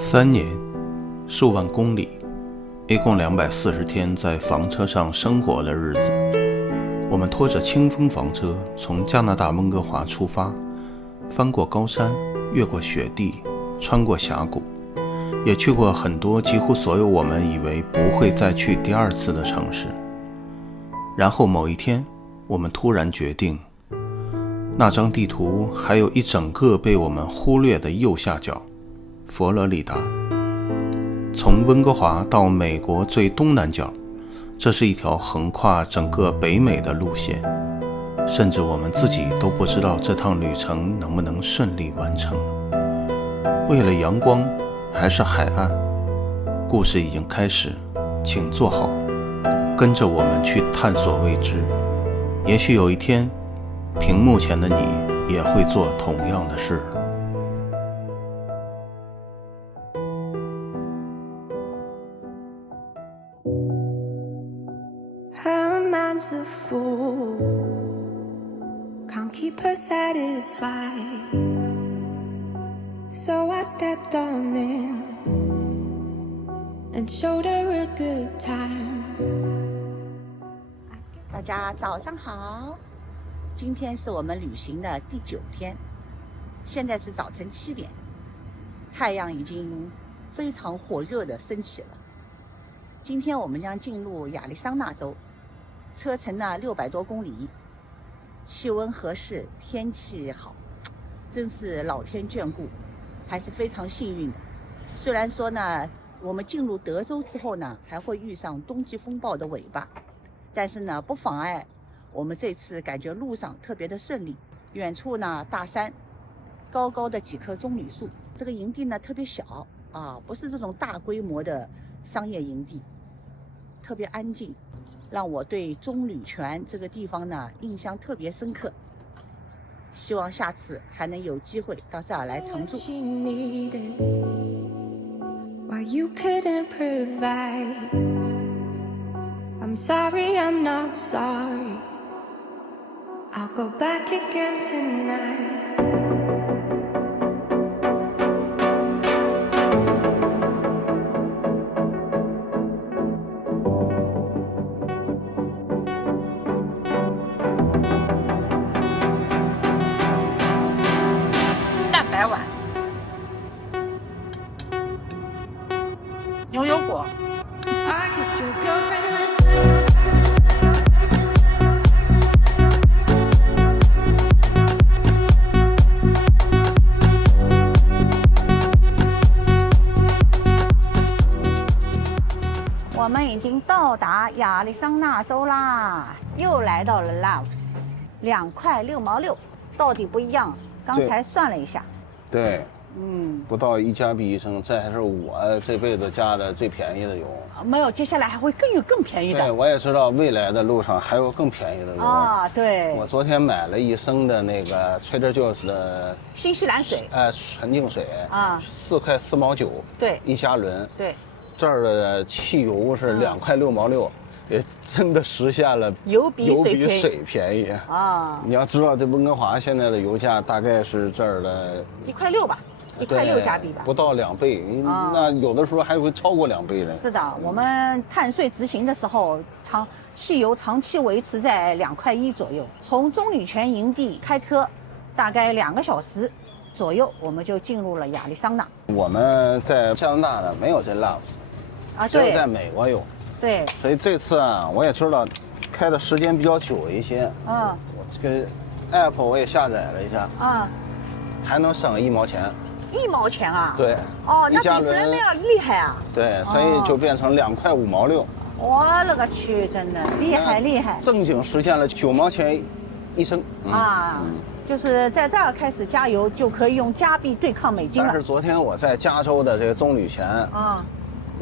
3年，数万公里，一共240天在房车上生活的日子。我们拖着清风房车从加拿大温哥华出发，翻过高山，越过雪地，穿过峡谷，也去过很多几乎所有我们以为不会再去第二次的城市。然后某一天，我们突然决定，那张地图还有一整个被我们忽略的右下角，佛罗里达。从温哥华到美国最东南角，这是一条横跨整个北美的路线，甚至我们自己都不知道这趟旅程能不能顺利完成。为了阳光还是海岸，故事已经开始，请坐好，跟着我们去探索未知。也许有一天，屏幕前的你也会做同样的事。Her mind's a fool, can't keep her satisfied. So I stepped on in and showed her a good time. 大家早上好，今天是我们旅行的第9天，现在是早晨7点，太阳已经非常火热的升起了。今天我们将进入亚利桑那州，车程呢600多公里，气温合适，天气好，真是老天眷顾，还是非常幸运的。虽然说呢，我们进入德州之后呢，还会遇上冬季风暴的尾巴，但是呢，不妨碍我们这次感觉路上特别的顺利。远处呢，大山，高高的几棵棕榈树。这个营地呢特别小啊，不是这种大规模的商业营地，特别安静，让我对棕榈泉这个地方呢印象特别深刻。希望下次还能有机会到这儿来常住。 She needed why you couldn't provide. I'm sorry, I'm not sorry. I'll go back again tonight.牛油果， I kissed your girlfriend last night. 我们已经到达亚利桑那州啦，又来到了 Loves，2块6毛6，到底不一样。刚才算了一下，对，不到一加币一升，这还是我这辈子加的最便宜的油。没有，接下来还会有更便宜的。对，我也知道未来的路上还有更便宜的油啊。对，我昨天买了1升的那个 Trader Joe's 的新西兰水，纯净水啊，4块4毛9，对，1加仑。对，这儿的汽油是2块6毛6，也真的实现了油比水便宜啊！你要知道，这温哥华现在的油价大概是这儿的1块6吧，1块6加币吧，不到2倍，那有的时候还会超过2倍呢。是的，我们碳税执行的时候，汽油长期维持在2块1左右。从棕榈泉营地开车，大概2个小时左右，我们就进入了亚利桑那。我们在加拿大呢没有这 Loves， 啊，只有在美国有。对，所以这次啊，我也知道，开的时间比较久一些。我这个 app 我也下载了一下。还能省1毛钱。1毛钱啊？对。哦，那比谁那厉害啊？对，所以就变成2块5毛6。我勒个去，真的厉害！正经实现了9毛钱1升。就是在这儿开始加油，就可以用加币对抗美金了。但是昨天我在加州的这个棕榈泉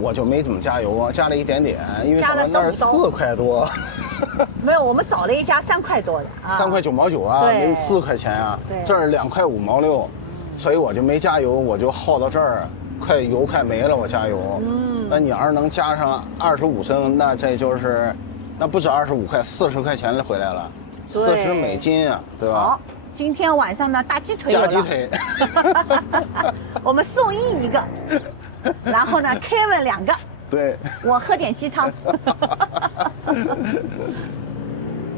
我就没怎么加油，加了一点点，因为什么那儿4块多。没有，我们找了一家3块多的，3块9毛9啊，没4块钱啊。这儿2块5毛6，所以我就没加油，我就耗到这儿，油快没了，我加油。那你要是能加上25升，那这就是那不止25块，40块钱回来了，40美金啊，对吧？好，今天晚上呢，大鸡腿有了。加鸡腿。我们送一个。然后呢 ，Kevin 2个，对，我喝点鸡汤。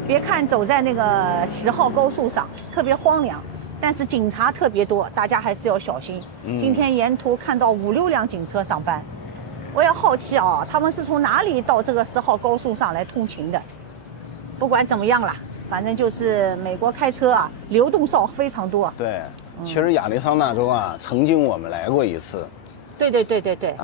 别看走在那个10号高速上特别荒凉，但是警察特别多，大家还是要小心。今天沿途看到5、6辆警车上班，我也好奇啊，他们是从哪里到这个10号高速上来通勤的？不管怎么样啦，反正就是美国开车啊，流动哨非常多。对，其实亚利桑那州啊，曾经我们来过一次。对，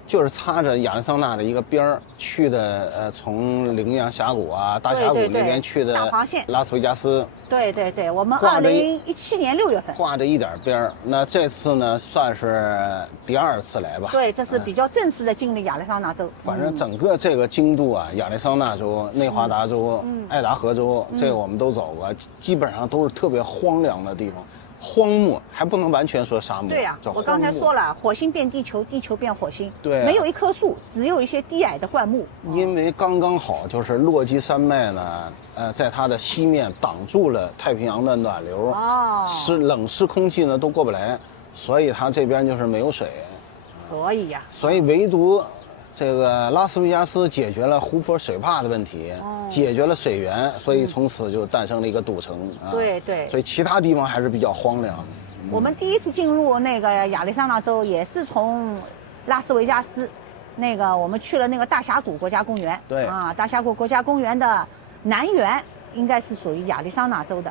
就是擦着亚利桑那的一个边儿去的，从羚羊峡谷啊、大峡谷那边去的大黄线拉斯维加斯。对，我们挂着2017年6月份挂着一点边儿。那这次呢，算是第2次来吧。对，这是比较正式的进入亚利桑那州。反正整个这个经度啊，亚利桑那州、内华达州、爱达荷州，这个我们都走过，基本上都是特别荒凉的地方。荒漠还不能完全说沙漠。对呀，我刚才说了，火星变地球，地球变火星。对，没有一棵树，只有一些低矮的灌木。因为刚刚好就是落基山脉呢，在它的西面挡住了太平洋的暖流，冷湿空气呢都过不来，所以它这边就是没有水。所以唯独这个拉斯维加斯解决了胡佛水坝的问题，解决了水源，所以从此就诞生了一个赌城。对，所以其他地方还是比较荒凉的。我们第一次进入那个亚利桑那州也是从拉斯维加斯，那个我们去了那个大峡谷国家公园。对大峡谷国家公园的南缘应该是属于亚利桑那州的。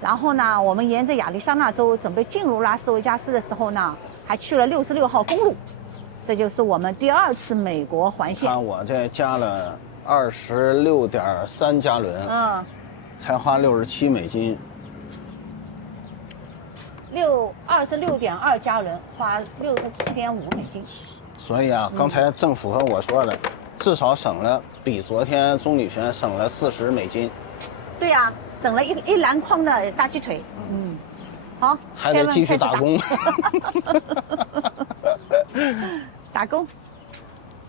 然后呢，我们沿着亚利桑那州准备进入拉斯维加斯的时候呢，还去了66号公路。这就是我们第2次美国环线。看我这加了26.3加仑，才花67美金。26.2加仑花67.5美金。所以啊，刚才正符合我说的，至少省了比昨天棕榈泉省了40美金。对呀，省了一篮筐的大鸡腿。好，还得继续打工。打工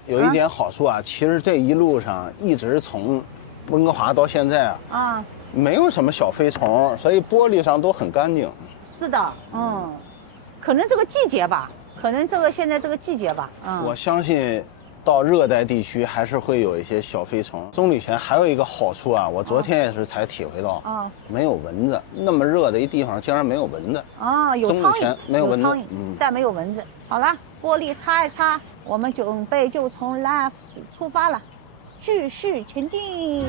有一点好处啊，其实这一路上一直从温哥华到现在啊，没有什么小飞虫，所以玻璃上都很干净。是的，可能这个季节吧，现在这个季节吧，我相信到热带地区还是会有一些小飞虫。棕榈泉还有一个好处啊，我昨天也是才体会到，没有蚊子。那么热的一地方竟然没有蚊子。有苍蝇，没有蚊子，但没有蚊子。好了，玻璃擦一擦，我们准备就从 Laughs 出发了，继续前进。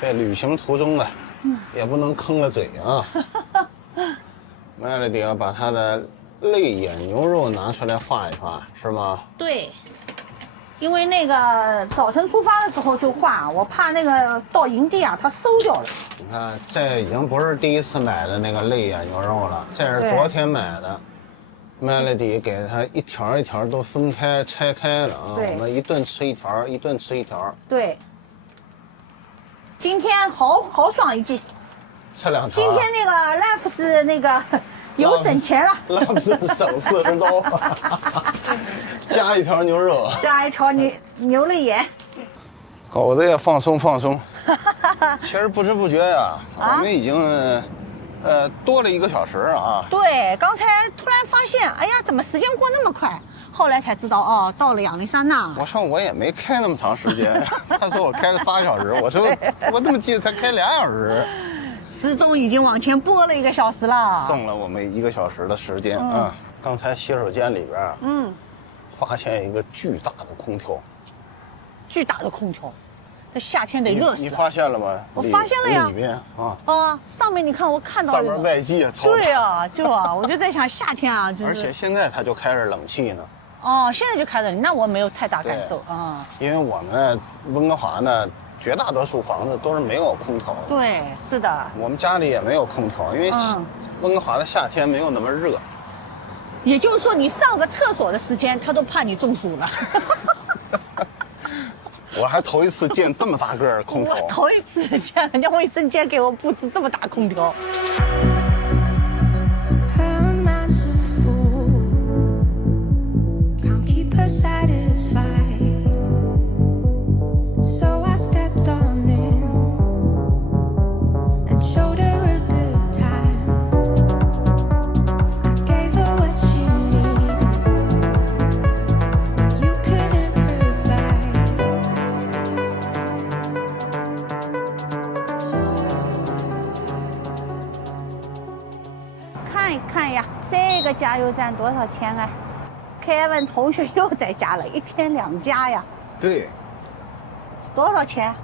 在旅行途中啊，也不能坑了嘴啊。Melody要把她的肋眼牛肉拿出来画一画，是吗？对，因为那个早晨出发的时候就画，我怕那个到营地啊，它馊掉了。你看，这已经不是第一次买的那个肋眼牛肉了，这是昨天买的。Melody 给它一条一条都分开拆开了啊，我们一顿吃一条，一顿吃一条。对。今天豪爽一记，吃2条。今天那个 Laughs 那个有省钱了。Laughs 省40刀，加一条牛肉，加一条牛肋眼。狗子也放松放松。其实不知不觉呀，我们已经多了1个小时啊。对，刚才突然发现，哎呀，怎么时间过那么快？后来才知道，到了亚利桑那。我说我也没开那么长时间，他说我开了3小时，我说我怎么记得才开2小时？时钟已经往前拨了1个小时了，送了我们1个小时的时间啊。刚才洗手间里边，发现一个巨大的空调。巨大的空调，这夏天得热死。你发现了吗？我发现了呀。里面上面你看，我看到了。上面外机也超大。对啊，我就在想夏天啊，就是。而且现在它就开着冷气呢。现在就开着，那我没有太大感受啊。因为我们温哥华呢，绝大多数房子都是没有空调的。对，是的。我们家里也没有空调，因为温哥华的夏天没有那么热。也就是说，你上个厕所的时间，他都怕你中暑了。我还头一次见这么大个儿空调。我头一次见人家卫生间给我布置这么大空调。Her mind's a fool, can't keep her satisfied. So I stepped on in and showed her a good time. I gave her what she needed, but you couldn't provide. 看一看呀，这个加油站多少钱啊？凯文同学又在加了，1天2加呀，对，多少钱？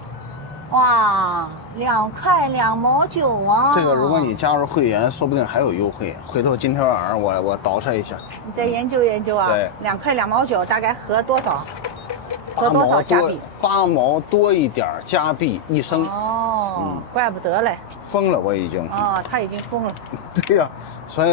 哇，2块2毛9啊！这个如果你加入会员，说不定还有优惠。回头今天晚上我捯饬一下。你再研究研究啊。对，2块2毛9，大概合多少？合多少加币？8毛多一点加币1升。哦，怪不得嘞。疯了，我已经。哦，他已经疯了。对呀，所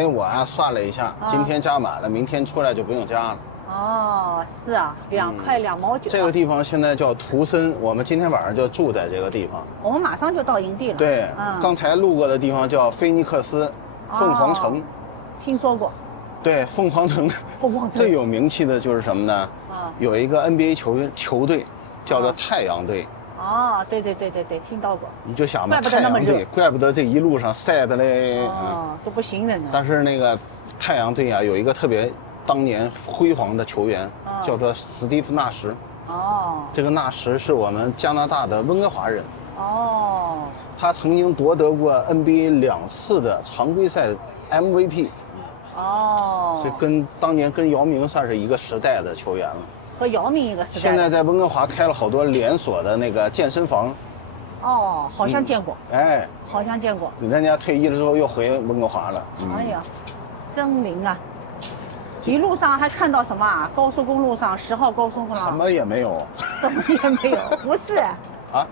以我啊算了一下，今天加满了，明天出来就不用加了。哦，是啊，2块2毛9。这个地方现在叫图森，我们今天晚上就住在这个地方。我们马上就到营地了。对，刚才路过的地方叫菲尼克斯凤凰城。听说过。对，凤凰城。凤凰城最有名气的就是什么呢？有一个 NBA 球队叫做太阳队。哦，对，听到过。你就想吧，太阳队，怪不得这一路上晒的嘞，都不行人呢。但是那个太阳队啊，有一个特别当年辉煌的球员，叫做史蒂夫·纳什。哦，这个纳什是我们加拿大的温哥华人。哦，他曾经夺得过 NBA 2次的常规赛 MVP。哦，所以当年跟姚明算是一个时代的球员了。和姚明一个时代。现在在温哥华开了好多连锁的那个健身房。哦，好像见过。哎，好像见过。人家退役了之后又回温哥华了。哎呀，真灵啊！一路上还看到什么啊？高速公路上10号高速公路上什么也没有。什么也没有，不是。啊？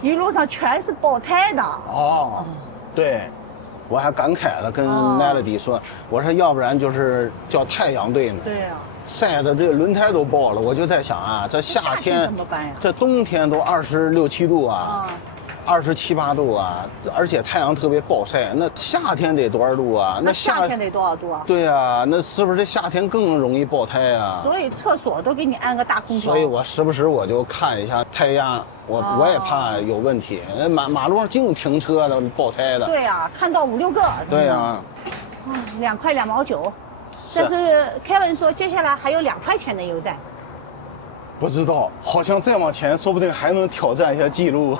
一路上全是爆胎的。哦，对。我还感慨了，跟 Melody 说，我说要不然就是叫太阳队呢。对呀。晒的这轮胎都爆了，我就在想啊，这夏天怎么办呀？这冬天都26、7度啊，27、8度啊，而且太阳特别暴晒，那夏天得多少度啊？那夏天得多少度啊？对啊，那是不是这夏天更容易爆胎啊？所以厕所都给你安个大空调。所以我时不时我就看一下胎压，我也怕有问题。马路上净停车的爆胎的。对呀，看到5、6个。对呀。2块2毛9。但是凯文说，接下来还有2块钱的油站。不知道，好像再往前，说不定还能挑战一下记录。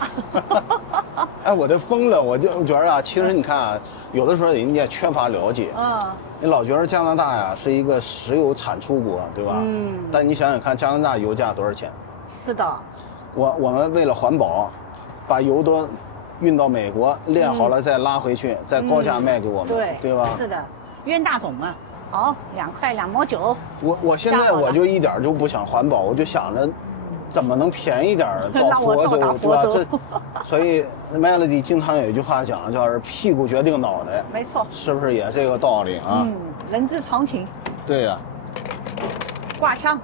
哎，我这疯了，我就觉得啊，其实你看啊，有的时候人家缺乏了解。你老觉得加拿大呀是一个石油产出国，对吧？但你想想看，加拿大油价多少钱？是的。我们为了环保，把油都运到美国炼好了再拉回去，再高价卖给我们，对吧？是的，冤大种嘛。好，2块2毛9。我现在我就一点就不想环保，我就想着怎么能便宜点到佛州，对吧？所以 Melody 经常有一句话讲，叫是屁股决定脑袋。没错，是不是也这个道理啊？人之常情。对呀。挂枪。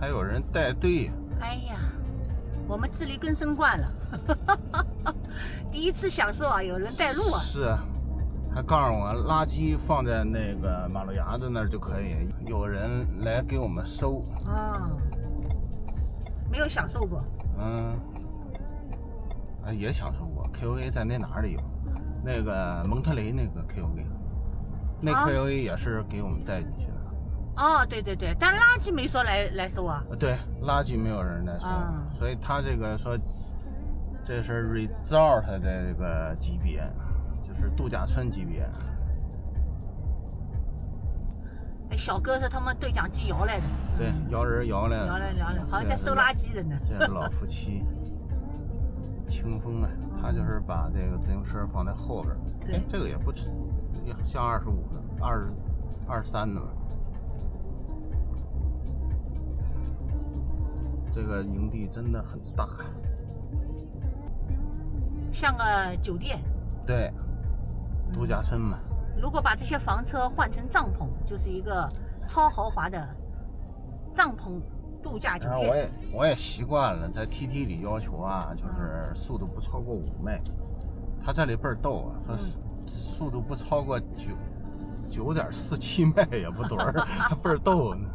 还有人带队。哎呀，我们自力更生惯了，第一次享受啊，有人带路啊。是啊。还告诉我垃圾放在那个马路牙子那儿就可以，有人来给我们收。没有享受过。也享受过。KOA 在那哪里有？那个蒙特雷那个 KOA， 那 KOA 也是给我们带进去的。对，但垃圾没说来收啊。对，垃圾没有人来收，所以他这个说这是 resort 的这个级别。就是度假村级别。小哥是他们对讲机摇来的。对，摇人摇来的。摇来，好像在收垃圾的呢。这是老夫妻。清风啊，他就是把这个自行车放在后边。对，这个也不像25的，23的嘛。这个营地真的很大，像个酒店。对。度假村嘛，如果把这些房车换成帐篷，就是一个超豪华的帐篷度假酒然后店。我也习惯了，在 TT 里要求啊，就是速度不超过5迈。他这里倍儿逗啊，说速度不超过9.47迈也不准儿，还倍儿逗呢。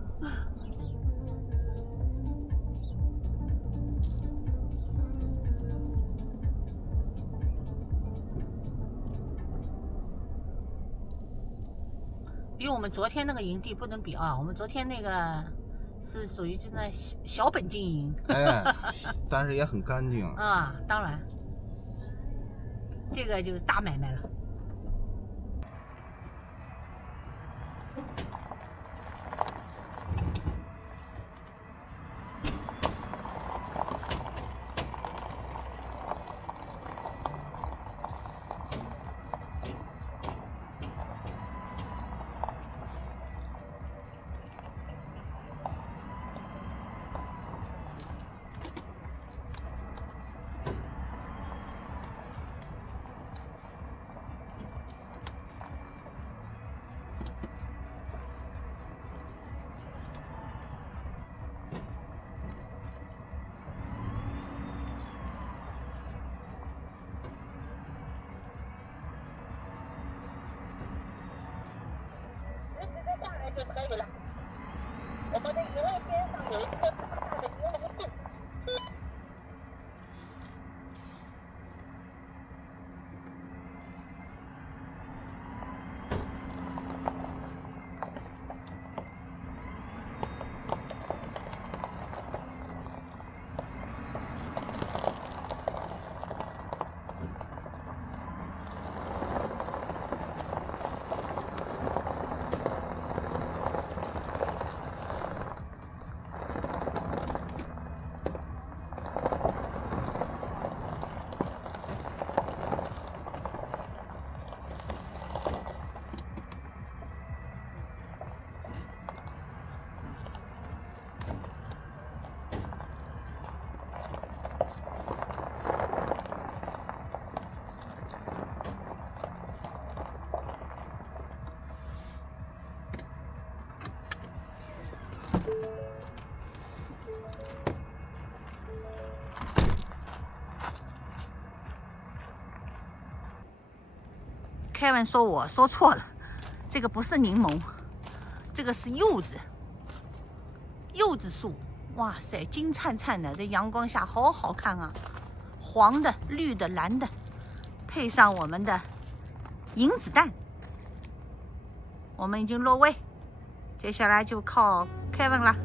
比我们昨天那个营地不能比啊，我们昨天那个是属于真的小本经营。哎，但是也很干净啊，当然，这个就是大买卖了。就可以了。我们的野外边上有一个大的牛头洞。Kevin 说我说错了，这个不是柠檬，这个是柚子，柚子树。哇塞，金灿灿的，在阳光下好好看啊！黄的、绿的、蓝的，配上我们的银子蛋，我们已经落位，接下来就靠 Kevin 了。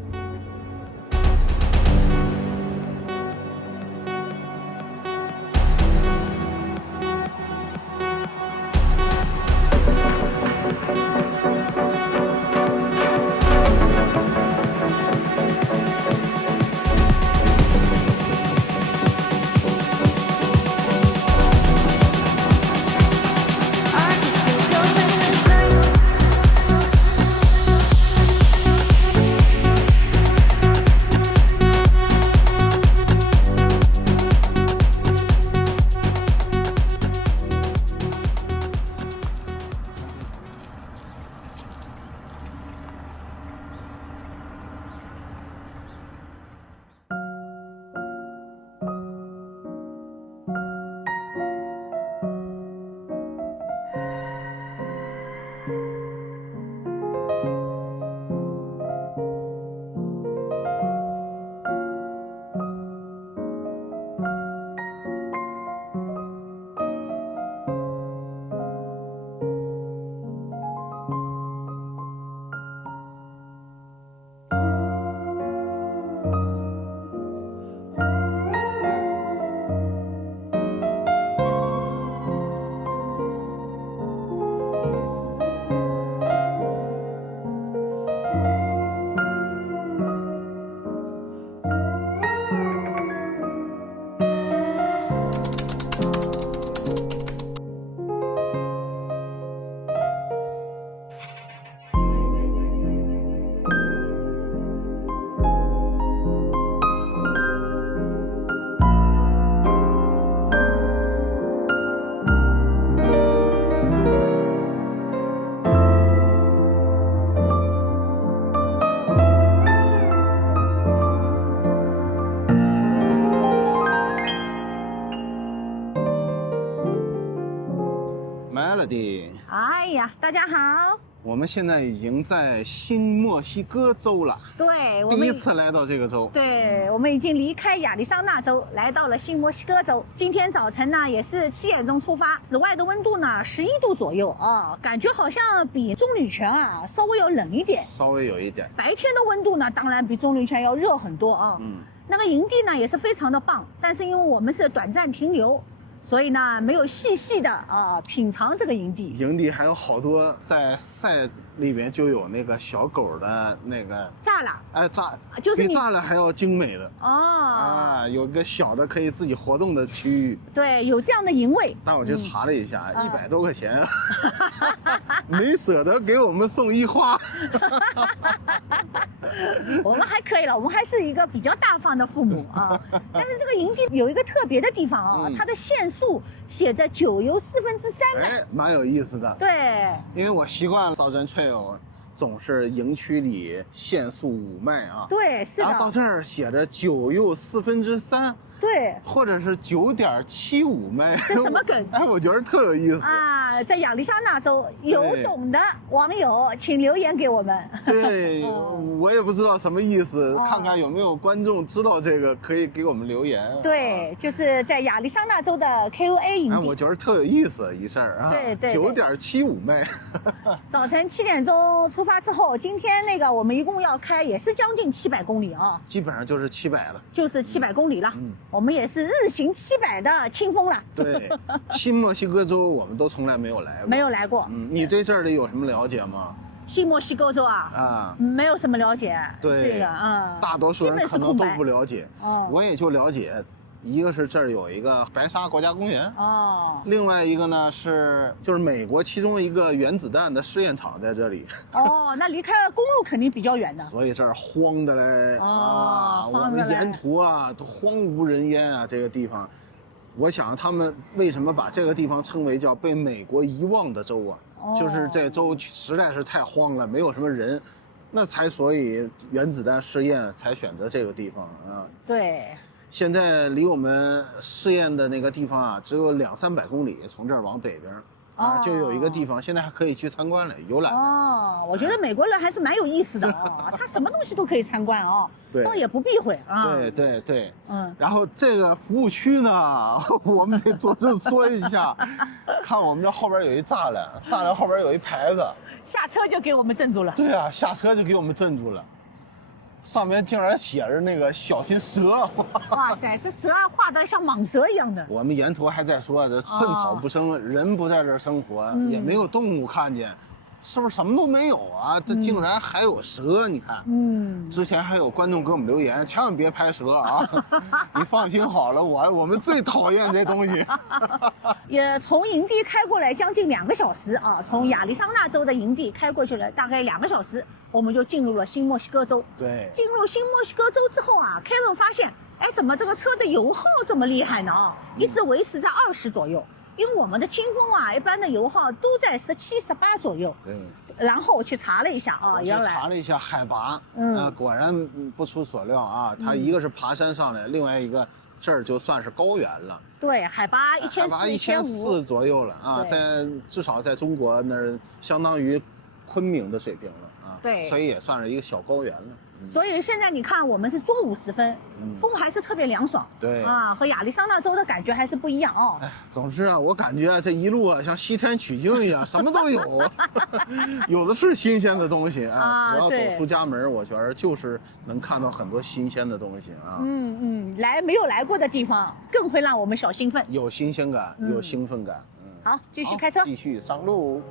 麦了的。哎呀，大家好。我们现在已经在新墨西哥州了。对，第一次来到这个州。对，我们已经离开亚利桑那州，来到了新墨西哥州。今天早晨呢，也是7点钟出发，室外的温度呢11度左右啊，感觉好像比棕榈泉啊稍微要冷一点，稍微有一点。白天的温度呢，当然比棕榈泉要热很多啊。那个营地呢也是非常的棒，但是因为我们是短暂停留，所以呢没有细细的品尝这个营地。营地还有好多在赛里边就有那个小狗的那个栅栏，哎就是比栅栏还要精美的有个小的可以自己活动的区域。对，有这样的营位。但我去查了一下，100多块钱，没舍得给我们送一花。我们还可以了，我们还是一个比较大方的父母啊。但是这个营地有一个特别的地方它的限速写着9油3/4，蛮有意思的。对，因为我习惯了Southern Trail总是营区里限速5迈啊。对，是的。然后到这儿写着9又3/4。对，或者是9.75迈，这什么梗？哎，我觉得特有意思啊！在亚利桑那州有懂的网友，请留言给我们。对，我也不知道什么意思，看看有没有观众知道这个，可以给我们留言。对，就是在亚利桑那州的 KOA 营地。哎，我觉得特有意思一事儿啊。对9.75迈。早晨7点钟出发之后，今天那个我们一共要开也是将近700公里啊。基本上就是700了。就是700公里了。我们也是日行700的清风了。对，新墨西哥州我们都从来没有来过。没有来过。你对这里有什么了解吗？新墨西哥州没有什么了解。对，这个大多数人可能都不了解。我也就了解，一个是这儿有一个白沙国家公园另外一个呢就是美国其中一个原子弹的试验场在这里。那离开公路肯定比较远的。所以这儿荒的嘞我们沿途都荒无人烟啊，这个地方。我想他们为什么把这个地方称为叫被美国遗忘的州啊？就是这州实在是太荒了，没有什么人，那所以原子弹试验才选择这个地方啊。对。现在离我们试验的那个地方只有200-300公里，从这儿往北边就有一个地方，现在还可以去参观了，游览。我觉得美国人还是蛮有意思的他什么东西都可以参观对，倒也不避讳对。然后这个服务区呢，我们得着重说一下，看我们这后边有一栅栏后边有一牌子，下车就给我们镇住了。对啊，下车就给我们镇住了。上面竟然写着那个小心蛇！哇塞，这蛇画得像蟒蛇一样的。我们沿途还在说这寸草不生，人不在这儿生活，也没有动物看见，是不是什么都没有啊？这竟然还有蛇，你看。之前还有观众给我们留言，千万别拍蛇啊！你放心好了，我们最讨厌这东西。也从营地开过来将近2个小时从亚利桑那州的营地开过去了大概2个小时，我们就进入了新墨西哥州。对，进入新墨西哥州之后Kevin 发现，怎么这个车的油耗这么厉害呢一直维持在20左右。因为我们的清风一般的油耗都在17、18左右。对。然后我去查了一下原来查了一下海拔，果然不出所料它一个是爬山上来，另外一个这儿就算是高原了。对，海拔1400-1500左右了至少在中国那儿相当于昆明的水平了对，所以也算是一个小高原了。所以现在你看，我们是中午时分，风还是特别凉爽。对和亚利桑那州的感觉还是不一样总之我感觉这一路像西天取经一样，什么都有，有的是新鲜的东西只要走出家门，我觉得就是能看到很多新鲜的东西没有来过的地方，更会让我们小兴奋，有新鲜感，有兴奋感。好，继续开车，继续上路。